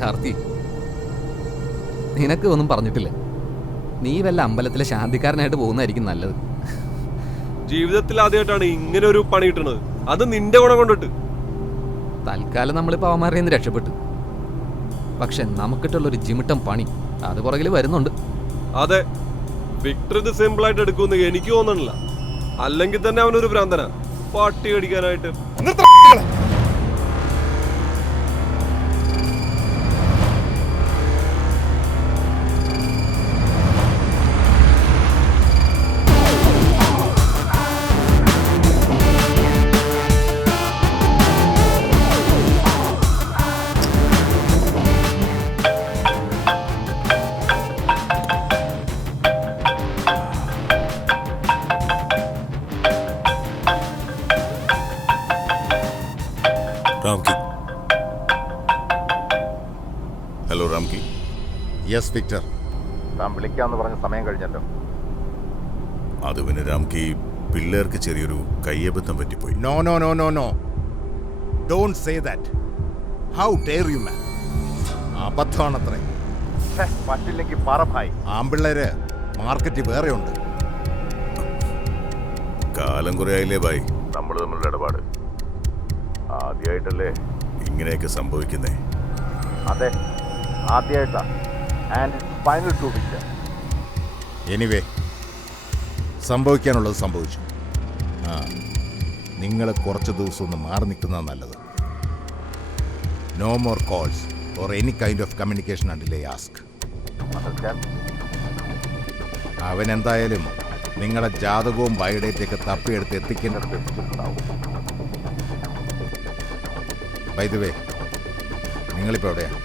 കാർത്തി, നിനക്ക് ഒന്നും പറഞ്ഞിട്ടില്ല. നീ വല്ല അമ്പലത്തിലെ ശാന്തിക്കാരനായിട്ട് പോകുന്നതായിരിക്കും നല്ലത്. ജീവിതത്തിൽ ആദ്യമായിട്ടാണ് ഇങ്ങനെ ഒരു പണി കിട്ടുന്നത്, അത് നിന്റെ ഗുണം കൊണ്ടിട്ട്. തൽക്കാലം നമ്മളിപ്പോൾ അവന്മാരുടെ നിന്ന് രക്ഷപ്പെട്ടു. പക്ഷെ നമുക്കിട്ടുള്ളൊരു ജിമിട്ടം പണി അത് പുറകിൽ വരുന്നുണ്ട്. അതെ, വിക്ടർ ഇത് സിമ്പിൾ ആയിട്ട് എടുക്കുമെന്ന് എനിക്ക് തോന്നണില്ല. അല്ലെങ്കിൽ തന്നെ അവനൊരു ഭ്രാന്തനാ, പാട്ടി അടിക്കാനായിട്ട്. ഹലോ റാംകി. യെസ് വിക്ടർ, താൻ വിളിക്കാന്ന് പറഞ്ഞ സമയം കഴിഞ്ഞല്ലോ. അത് പിന്നെ റാംകി, പിള്ളേർക്ക് ചെറിയൊരു കയ്യബദ്ധം പറ്റിപ്പോയി. No no no no no, don't say that. How dare you man? അബദ്ധമാണത്രേ. പറ്റില്ലെങ്കിൽ പറ ഭായ്, ആമ്പിള്ളേര് മാർക്കറ്റ് വേറെ ഉണ്ട്. കാലം കുറെ ആയില്ലേ ഭായ് നമ്മൾ തമ്മിലുള്ള ഇടപാട്. ആദ്യമായിട്ടല്ലേ ഇങ്ങനെയൊക്കെ സംഭവിക്കുന്നേ? അതെ, ആദ്യമായിട്ടാ. And it's final to Victor. Anyway, സംഭവിക്കാനുള്ളത് സംഭവിച്ചു. നിങ്ങൾ കുറച്ച് ദിവസം ഒന്ന് മാറി നിൽക്കുന്നതാണ് നല്ലത്. No more calls or any kind of communication until I ask. അവൻ എന്തായാലും നിങ്ങളുടെ ജാതകവും ബയോഡേറ്റയൊക്കെ തപ്പിയെടുത്ത് എത്തിക്കേണ്ടടുത്ത് എത്തിച്ചിട്ടുണ്ടാവും. ബൈ ദ വേ, നിങ്ങളിപ്പോൾ എവിടെയാണ്?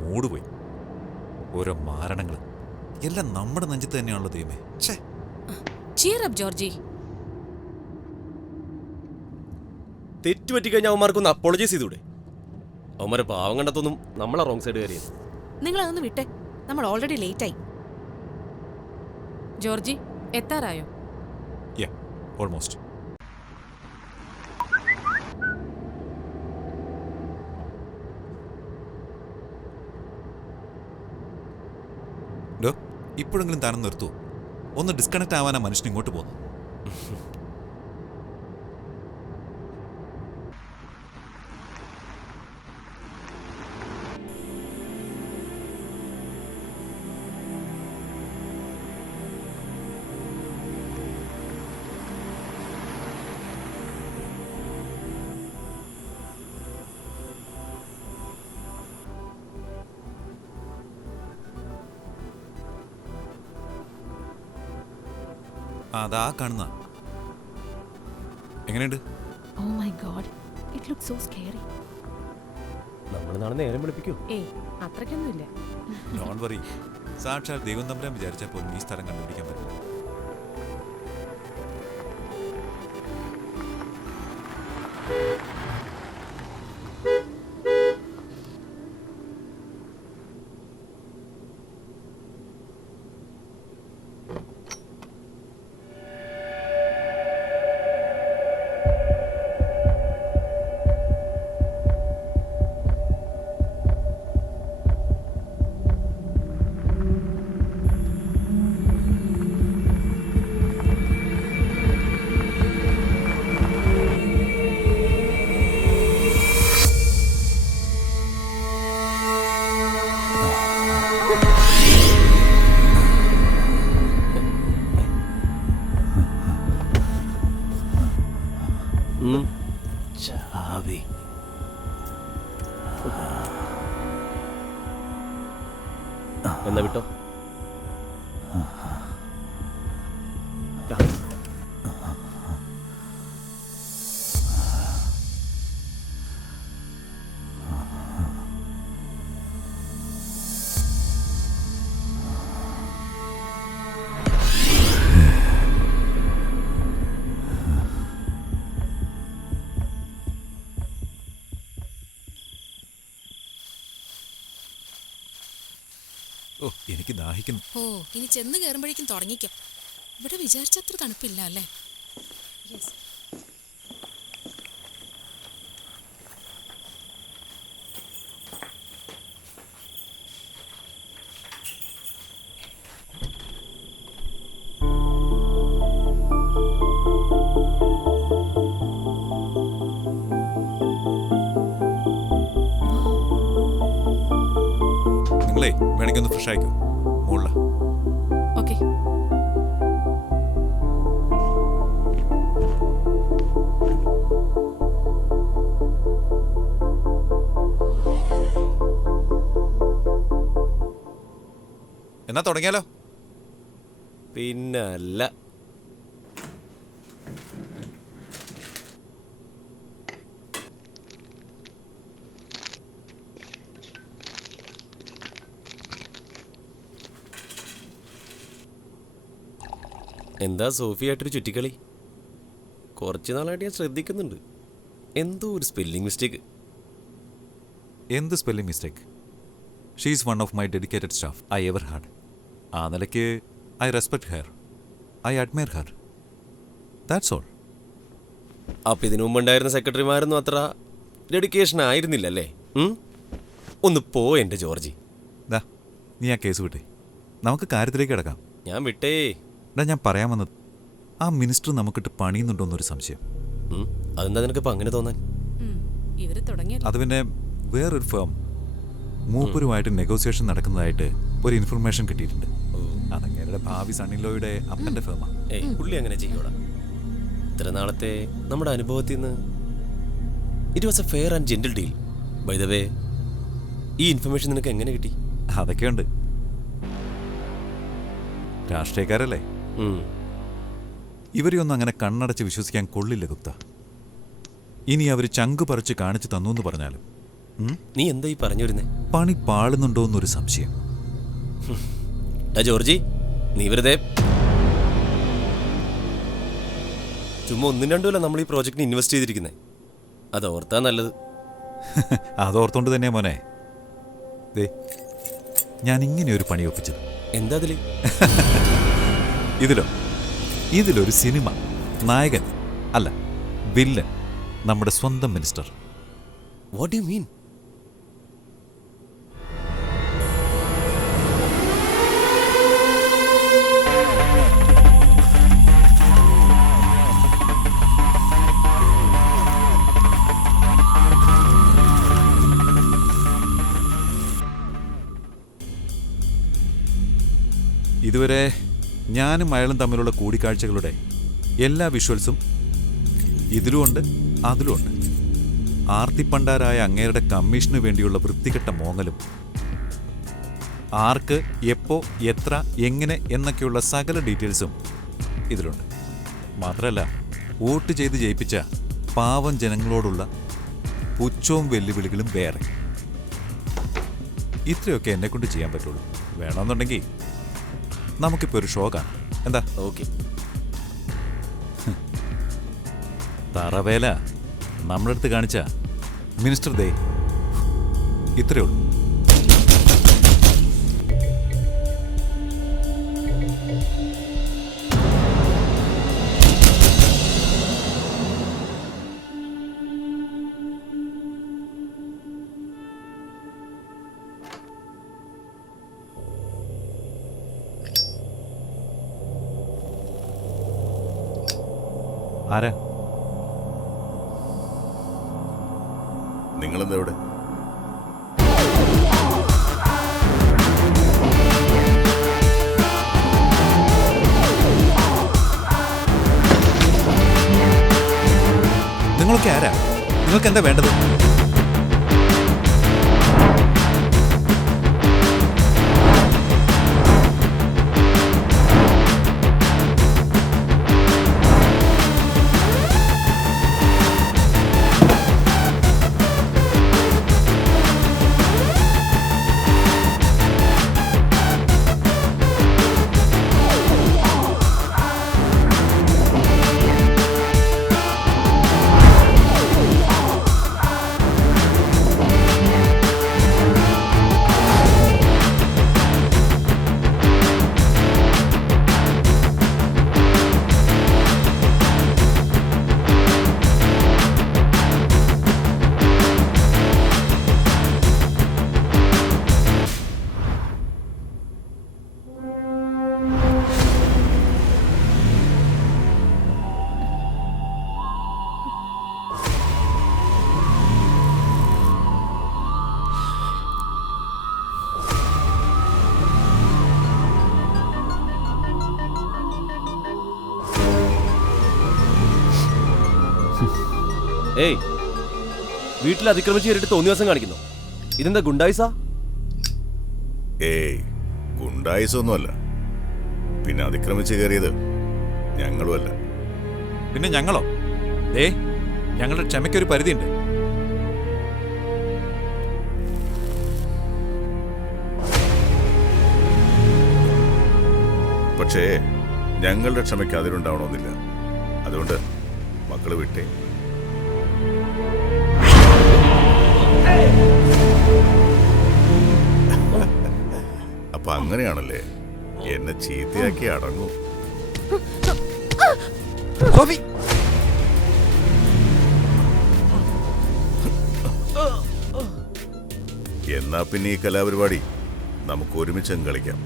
മൂട് പോയി. ഓരോ മാരണങ്ങൾ എല്ലാം നമ്മുടെ നെഞ്ചത്ത് തന്നെയാണല്ലോ ദൈവമേ. Cheer up, Georgie. തെറ്റ് പറ്റിക്കഴിഞ്ഞാൽ അവന്മാർക്കൊന്ന് അപ്പോളജൈസ് ചെയ്തൂടെ? അവന്മാരെ പാവം കണ്ടത്തൊന്നും നമ്മളെ റോങ് സൈഡ് കയറിയത്. നിങ്ങൾ അതൊന്ന് വിട്ടെ, നമ്മൾ ഓൾറെഡി ലേറ്റ് ആയി. ജോർജി, എത്താറായോ? ഓൾമോസ്റ്റ്. ഇപ്പോഴെങ്കിലും താനും നിർത്തുവോ? ഒന്ന് ഡിസ്കണക്ട് ആവാനാ മനുഷ്യൻ ഇങ്ങോട്ട് പോകുന്നു. അതാ കാണുന്ന എങ്ങനെയുണ്ട്? Oh my god, it looks so scary. നമ്മൾ നാളെ നേരം വിളിപ്പിക്കൂ. അത്രയ്ക്കൊന്നുമില്ല. ഡോണ്ട് വറി, സാക്ഷാൽ ദൈവം തമ്പുരാൻ വിചാരിച്ചാൽ പോലും ഈ സ്ഥലം കണ്ടുപിടിക്കാൻ പറ്റില്ല. ചാവി എന്നാ വിട്ടോ. ഓ എനിക്ക് ദാഹിക്കുന്നു. ഓ ഇനി ചെന്ന് കയറുമ്പോഴേക്കും തുടങ്ങിക്കോ. ഇവിടെ വിചാരിച്ചത്ര തണുപ്പില്ല അല്ലേ? യെസ്. നിങ്ങളെ വേണമെങ്കിൽ ഒന്ന് ഫ്രഷ് ആയിക്കോ. മുകളില ഓക്കെ. എന്നാ തുടങ്ങിയാലോ? പിന്നല്ല. എന്താ സോഫിയായിട്ടൊരു ചുറ്റിക്കളി? കുറച്ച് നാളായിട്ട് ഞാൻ ശ്രദ്ധിക്കുന്നുണ്ട്. എന്തോ ഒരു സ്പെല്ലിംഗ് മിസ്റ്റേക്ക്. എന്ത് spelling mistake? She is one of my dedicated staff I ever had. ആ നിലയ്ക്ക് I respect hair, I admire her, that's all. അപ്പം ഇതിനു മുമ്പുണ്ടായിരുന്ന സെക്രട്ടറിമാരൊന്നും അത്ര ഡെഡിക്കേഷൻ ആയിരുന്നില്ലല്ലേ? ഒന്ന് പോ എൻ്റെ ജോർജി. ദാ നീ ആ കേസ് വിട്ടേ, നമുക്ക് കാര്യത്തിലേക്ക് കിടക്കാം. ഞാൻ വിട്ടേ. ഞാൻ പറയാൻ വന്നത്, ആ മിനിസ്റ്റർ നമുക്കിട്ട് പണിയുന്നുണ്ടോന്നൊരു സംശയം. അതെന്താ നിനക്കിപ്പോൾ അങ്ങനെ തോന്നാൻ? ഇവര് തുടങ്ങിയല്ലോ. അത് പിന്നെ വേറൊരു ഫേം മൂപ്പരുമായിട്ട് നെഗോസിയേഷൻ നടക്കുന്നതായിട്ട് ഒരു ഇൻഫർമേഷൻ കിട്ടിയിട്ടുണ്ട്. അതങ്ങേരുടെ ഭാവി സണ്ണിലോയുടെ അപ്പൻ്റെ ഫേമാ. പുള്ളി അങ്ങനെ ചെയ്യൂടാ. ഇത്ര നാളത്തെ നമ്മുടെ അനുഭവത്തിൽ നിന്ന് it was a fair and gentle deal. By the way, ഈ ഇൻഫർമേഷൻ നിനക്ക് എങ്ങനെ കിട്ടി? അതൊക്കെയുണ്ട്. രാഷ്ട്രീയക്കാരല്ലേ, ഇവരെയൊന്നും അങ്ങനെ കണ്ണടച്ച് വിശ്വസിക്കാൻ കൊള്ളില്ല ഗുപ്ത. ഇനി അവർ ചങ്കു പറിച്ച് കാണിച്ചു തന്നു എന്ന് പറഞ്ഞാലും നീ എന്താ ഈ പറഞ്ഞു വരുന്നേ? പണി പാളുന്നുണ്ടോന്നൊരു സംശയം. ജോർജി, നീ വെറുതെ ചുമ്മാ ഒന്നും രണ്ടുമല്ല നമ്മൾ ഈ പ്രോജക്റ്റിന് ഇൻവെസ്റ്റ് ചെയ്തിരിക്കുന്നത്. അത് ഓർത്താ നല്ലത്. അതോർത്തോണ്ട് തന്നെയാ മോനെ ദേ ഞാൻ ഇങ്ങനെ ഒരു പണി ഒപ്പിച്ചത്. എന്താ അതില്? ഇതിലൊരു സിനിമ നായകൻ അല്ല, വില്ലൻ, നമ്മുടെ സ്വന്തം minister. What do you mean? ഇതുവരെ ഞാനും അയാളും തമ്മിലുള്ള കൂടിക്കാഴ്ചകളുടെ എല്ലാ വിഷ്വൽസും ഇതിലുമുണ്ട് അതിലുമുണ്ട്. ആർത്തിപ്പണ്ടാരായ അങ്ങേരുടെ കമ്മീഷന് വേണ്ടിയുള്ള വൃത്തികെട്ട മോങ്ങലും ആർക്ക് എപ്പോ എത്ര എങ്ങനെ എന്നൊക്കെയുള്ള സകല ഡീറ്റെയിൽസും ഇതിലുണ്ട്. മാത്രമല്ല വോട്ട് ചെയ്ത് ജയിപ്പിച്ച പാവം ജനങ്ങളോടുള്ള പുച്ഛവും വെല്ലുവിളികളും വേറെ. ഇത്രയൊക്കെ എന്നെക്കൊണ്ട് ചെയ്യാൻ പറ്റുള്ളൂ. വേണമെന്നുണ്ടെങ്കിൽ നമുക്കിപ്പോൾ ഒരു ഷോ കാണാം. എന്താ? ഓക്കെ. തറവേല നമ്മുടെ അടുത്ത് കാണിച്ച മിനിസ്റ്റർ ദേ ഇത്രയേ ഉള്ളൂ. ആരാ? നിങ്ങളെന്താ ഇവിടെ? നിങ്ങളൊക്കെ ആരാ? നിങ്ങൾക്ക് എന്താ വേണ്ടത്? ഏയ്, വീട്ടിൽ അതിക്രമിച്ച് കയറിയിട്ട് തോന്നിയ ദിവസം കാണിക്കുന്നു. ഇതെന്താ ഗുണ്ടായിസാ? ഏയ്, ഗുണ്ടായിസൊന്നുമല്ല. പിന്നെ അതിക്രമിച്ച് കയറിയത് ഞങ്ങളുമല്ല. പിന്നെ ഞങ്ങളോ? ദേ, ഞങ്ങളുടെ ക്ഷമയ്ക്കൊരു പരിധിയുണ്ട്. പക്ഷേ ഞങ്ങളുടെ ക്ഷമയ്ക്ക് അതിലുണ്ടാവണമെന്നില്ല. അതുകൊണ്ട് മക്കള് വിട്ടേ. അപ്പൊ അങ്ങനെയാണല്ലേ എന്നെ ചീത്തയാക്കി അടങ്ങൂ. സോഫി, എന്നാ പിന്നെ ഈ കലാപരിപാടി നമുക്ക് ഒരുമിച്ച് കളിക്കാം.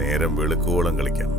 നേരം വെളുക്കുവോളം കളിക്കാം.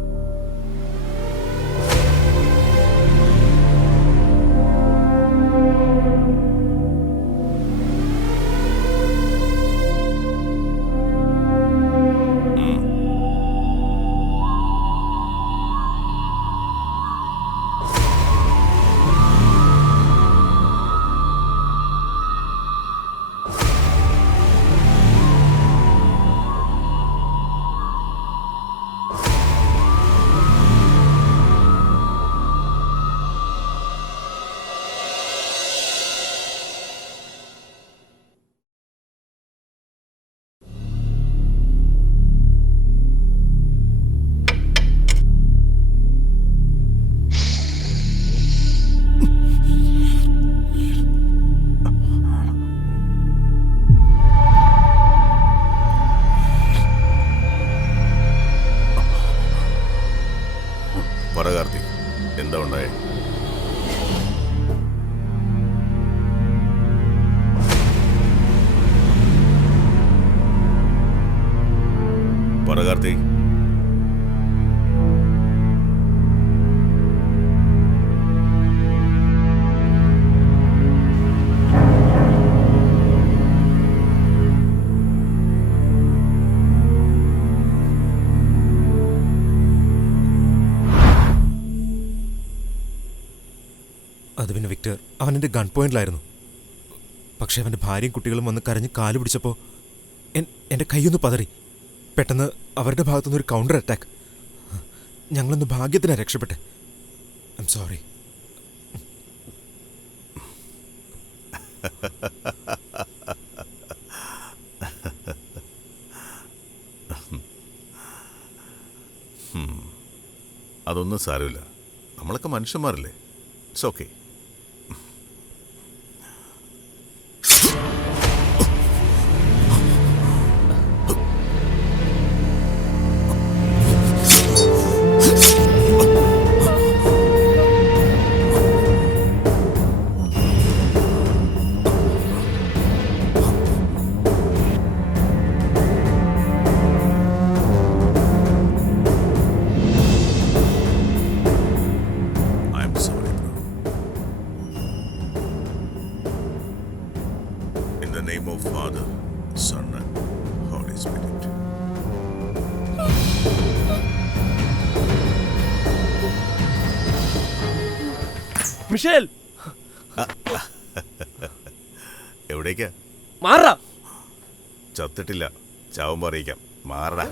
പറ കാർത്തി, എന്താ ഉണ്ടായേ? പറ കാർത്തി. അത് പിന്നെ വിക്ടർ, അവൻ എൻ്റെ ഗൺ പോയിന്റിലായിരുന്നു. പക്ഷെ അവൻ്റെ ഭാര്യയും കുട്ടികളും വന്ന് കരഞ്ഞ് കാല് പിടിച്ചപ്പോൾ എൻ്റെ കൈയൊന്ന് പതറി. പെട്ടെന്ന് അവരുടെ ഭാഗത്തുനിന്ന് ഒരു കൗണ്ടർ അറ്റാക്ക്. ഞങ്ങളൊന്ന് ഭാഗ്യത്തിനാണ് രക്ഷപ്പെട്ടെ. I'm sorry. അതൊന്നും സാരമില്ല. നമ്മളൊക്കെ മനുഷ്യന്മാരല്ലേ. It's okay. In the name of Father, Son, and Holy Spirit. Michelle, എവിടേക്കാ? മാറാ. ചത്തിട്ടില്ല, ചാവുമ്പോ അറിയിക്കാം. മാറടാ.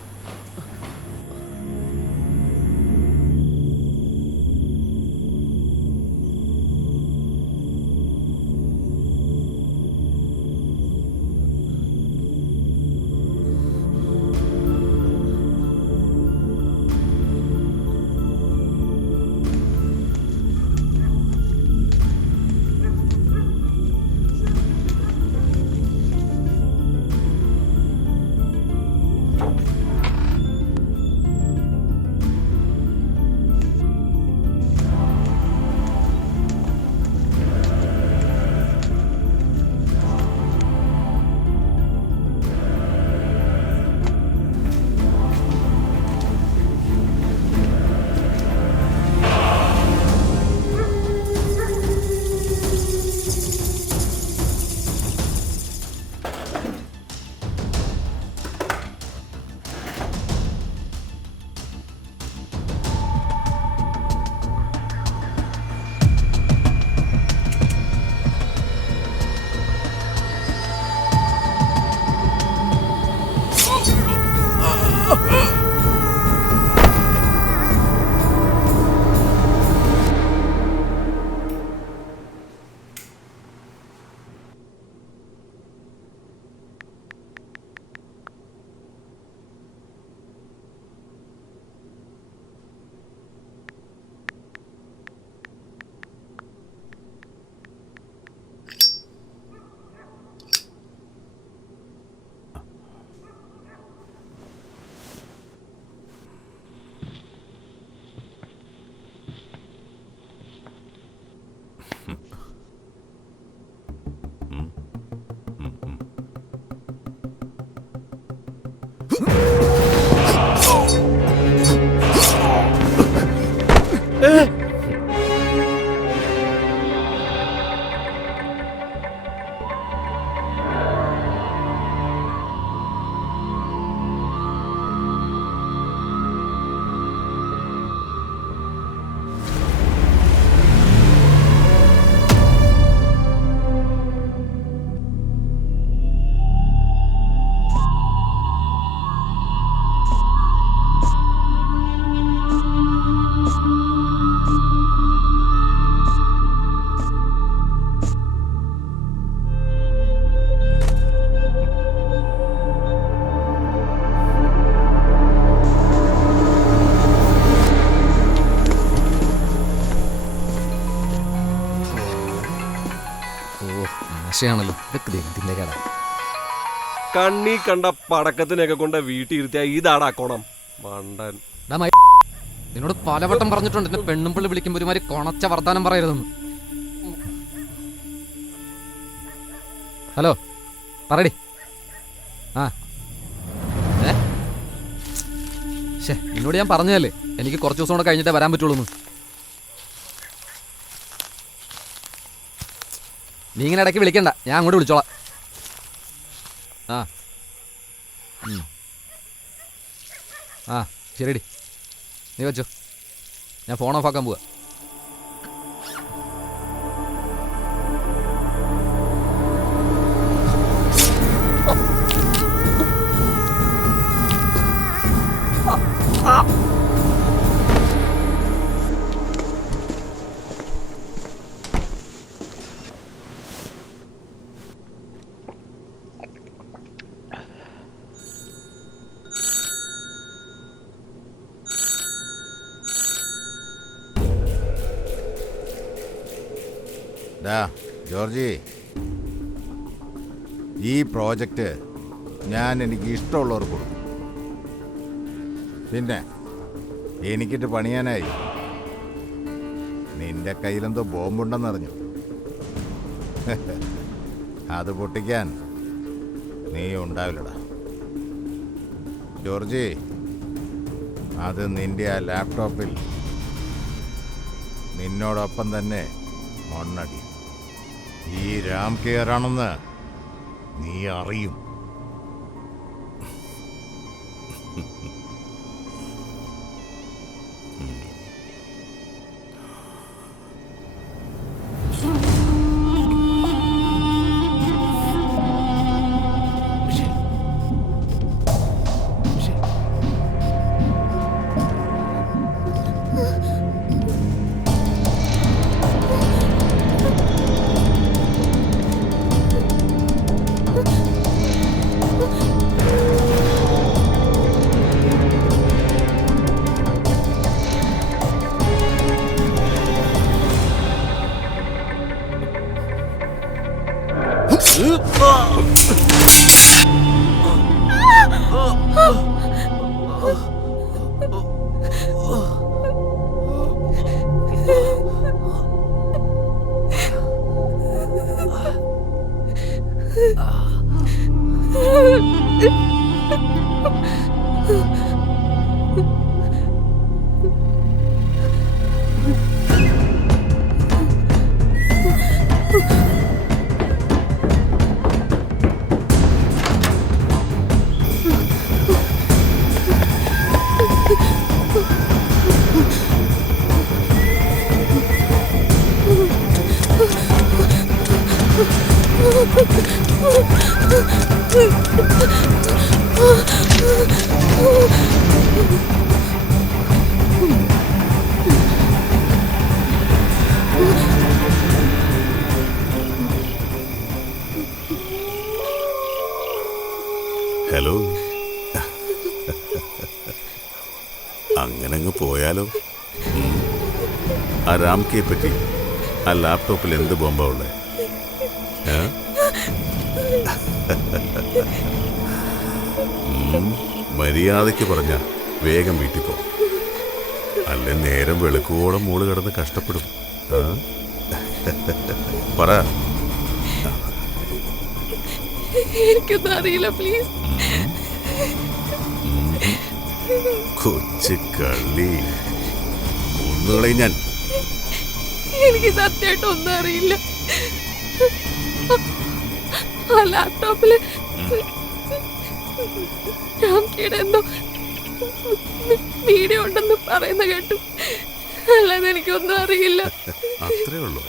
ഓ ആശയാണല്ലോ, ഇതൊക്കെ ദൈവത്തിൻ്റെ കട. കണ്ണി കണ്ട പടക്കത്തിനൊക്കെ കൊണ്ട് വീട്ടിൽ ഇരുത്തിയ ഇതാടാ കോണം മണ്ടൻ. നിന്നോട് പലവട്ടം പറഞ്ഞിട്ടുണ്ട് എന്നെ പെണ്ണും പിള്ളി വിളിക്കുമ്പോൾ ഒരുമാതിരി കൊണച്ച വർത്താനം പറയരുതെന്ന്. ഹലോ പറയടി. ആ നിന്നോട് ഞാൻ പറഞ്ഞതല്ലേ എനിക്ക് കുറച്ച് ദിവസം കൂടെ കഴിഞ്ഞിട്ടേ വരാൻ പറ്റുള്ളൂ എന്ന്. നീ ഇങ്ങനെ ഇടയ്ക്ക് വിളിക്കണ്ട, ഞാൻ അങ്ങോട്ട് വിളിച്ചോളാം. ആ ആ ശരിയടി, നീ വെച്ചോ, ഞാൻ ഫോൺ ഓഫ് ആക്കാൻ പോവാ. ജോർജി, ഈ പ്രോജക്റ്റ് ഞാൻ എനിക്ക് ഇഷ്ടമുള്ളവർക്ക് കൊടുക്കും. പിന്നെ എനിക്കിട്ട് പണിയാനായി. നിന്റെ കയ്യിലെന്തോ ബോംബുണ്ടെന്നറിഞ്ഞു. അത് പൊട്ടിക്കാൻ നീ ഉണ്ടാവില്ലടാ ജോർജി. അത് നിന്റെ ആ ലാപ്ടോപ്പിൽ നിന്നോടൊപ്പം തന്നെ മണ്ണടി. ഈ രാം കെയർ ആണെന്ന് നീ അറിയും. ഹലോ, അങ്ങനെ അങ്ങ് പോയാലോ? ആ രാംകെ പറ്റി ആ ലാപ്ടോപ്പിൽ എന്ത് ബോംബാ ഉള്ളേ? മര്യാദയ്ക്ക് പറഞ്ഞ വേഗം വീട്ടിൽ പോ, അല്ലെ നേരം വെളുക്കുവോളം മോള് കിടന്ന് കഷ്ടപ്പെടും. പറ. എനിക്കൊന്നും അറിയില്ല, പ്ലീസ്. കൊച്ചു കള്ളി ഒന്നുകളെ ഞാൻ. എനിക്ക് സത്യമായിട്ട് ഒന്നും അറിയില്ല. ആ ലാപ്ടോപ്പില് രാംകിയുടെ എന്തോ വീഡിയോ ഉണ്ടെന്ന് പറയുന്ന കേട്ടു. അല്ലാതെ എനിക്കൊന്നും അറിയില്ല. അത്രേ ഉള്ളൂ.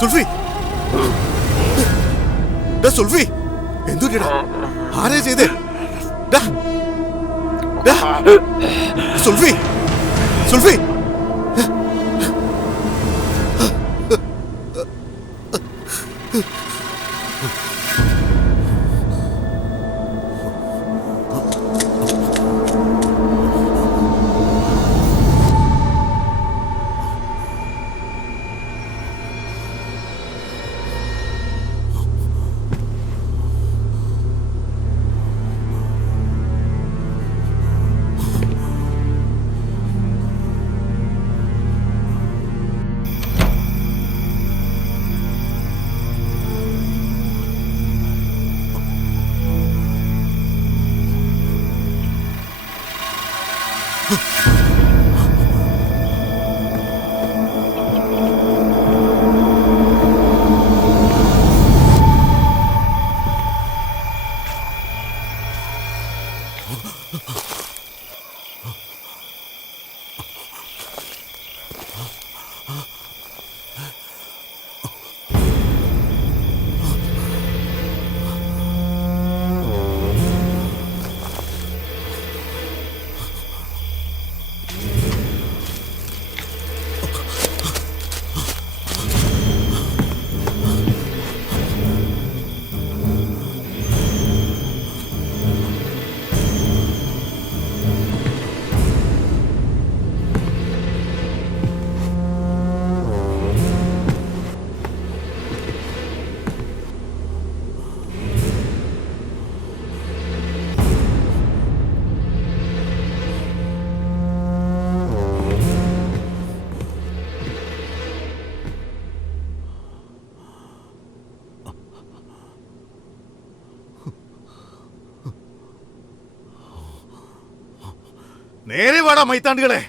സുൽഫി, സുൽഫി, എന്തുടാ ആരാ ചെയ്തേ? സുൽഫി, സുൽഫി, നേരെ വാടാ മൈത്താണ്ടികളെ.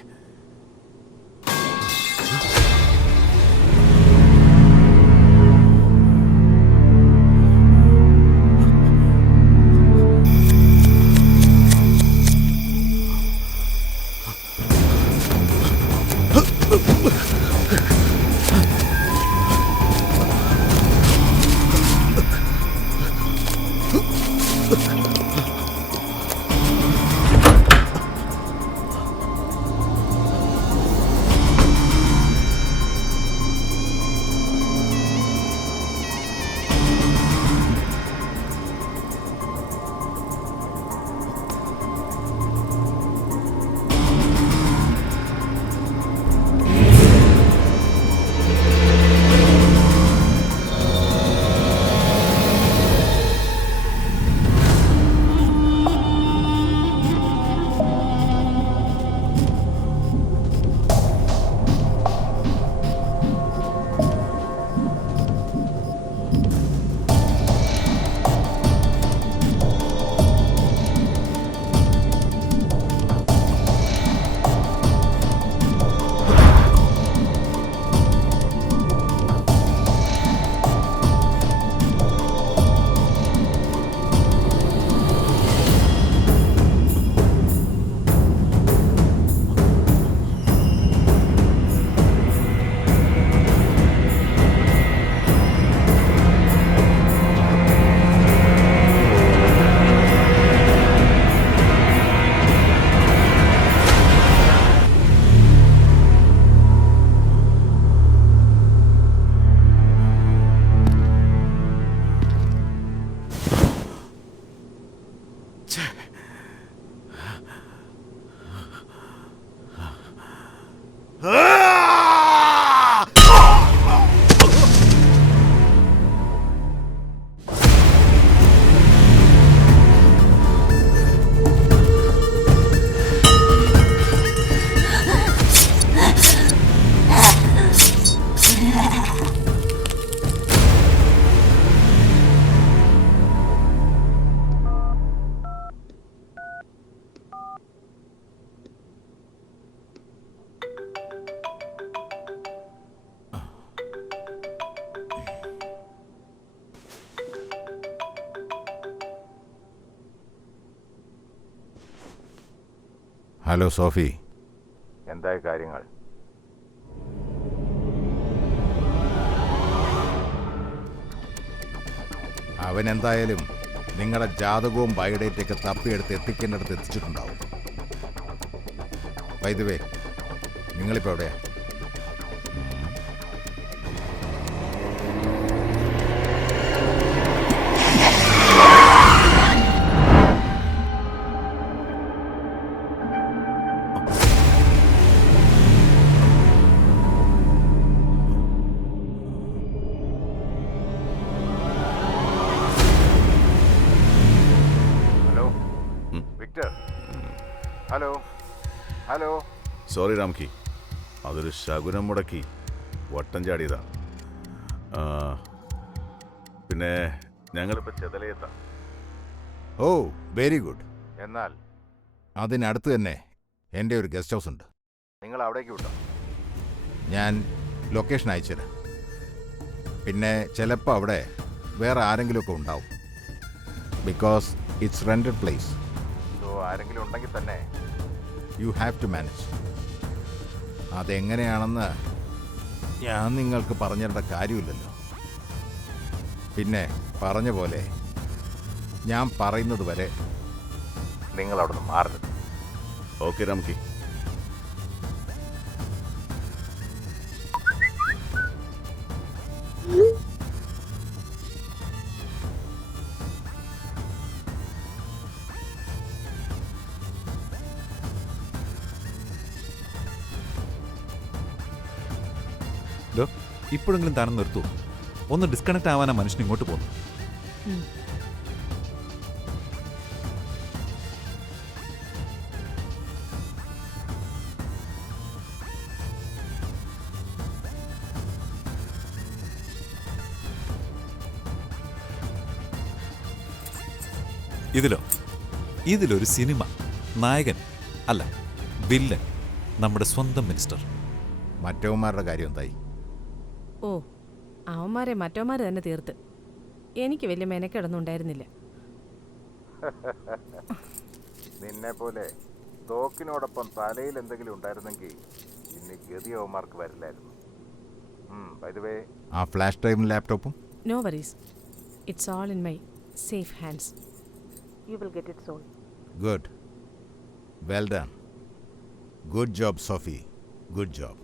ഹലോ സോഫി, എന്തായി കാര്യങ്ങൾ? അവനെന്തായാലും നിങ്ങളുടെ ജാതകവും ബയോഡേറ്റയൊക്കെ തപ്പിയെടുത്ത് എത്തിക്കേണ്ടടുത്ത് എത്തിച്ചിട്ടുണ്ടാവും. ബൈ ദ വേ, നിങ്ങളിപ്പോൾ എവിടെയാ? Hello Victor, hello hello. Sorry Ramki, അതൊരു ശകുനം മുടക്കി വട്ടം ചാടിയതാ. പിന്നെ ഞങ്ങളിപ്പോൾ ചെതലയെത്താം. ഓ വെരി ഗുഡ്. എന്നാൽ അതിനടുത്ത് തന്നെ എൻ്റെ ഒരു ഗസ്റ്റ് ഹൗസ് ഉണ്ട്. നിങ്ങൾ അവിടേക്ക് വിട്ടോ, ഞാൻ ലൊക്കേഷൻ അയച്ചുതരാം. പിന്നെ ചിലപ്പോൾ അവിടെ വേറെ ആരെങ്കിലുമൊക്കെ ഉണ്ടാവും. Because it's rented place. So ആരെങ്കിലും ഉണ്ടെങ്കിൽ തന്നെ യു ഹാവ് ടു മാനേജ്. അതെങ്ങനെയാണെന്ന് ഞാൻ നിങ്ങൾക്ക് പറഞ്ഞിരേണ്ട കാര്യമില്ലല്ലോ. പിന്നെ പറഞ്ഞ പോലെ ഞാൻ പറയുന്നത് വരെ നിങ്ങൾ അവിടെ നിന്ന് മാറരുത്. ഓക്കെ രാംകി. ഇപ്പോഴെങ്കിലും താനും നിർത്തൂ. ഒന്ന് ഡിസ്കണക്ട് ആവാനാ മനുഷ്യൻ ഇങ്ങോട്ട് പോകുന്നു. ഇതിലൊരു സിനിമ നായകൻ അല്ല, വില്ലൻ, നമ്മുടെ സ്വന്തം മിനിസ്റ്റർ. മറ്റവന്മാരുടെ കാര്യം എന്തായി? ഓ, അവന്മാരെ മറ്റവന്മാർ തന്നെ തീർത്ത്. എനിക്ക് വലിയ മെനക്കിടൊന്നും ഉണ്ടായിരുന്നില്ല. നിന്നെ പോലെ തോക്കിനോടൊപ്പം തലയിൽ എന്തെങ്കിലും ഉണ്ടായിരുന്നെങ്കിൽ ഇന്ന് ഗതിയവന്മാർക്ക് വരില്ലായിരുന്നു. ബൈ ദ വേ, ആ ഫ്ലാഷ് ഡ്രൈവും ലാപ്ടോപ്പും? No worries, it's all in my safe hands. You will get it soon. Good, well done, good job Sophie, good job.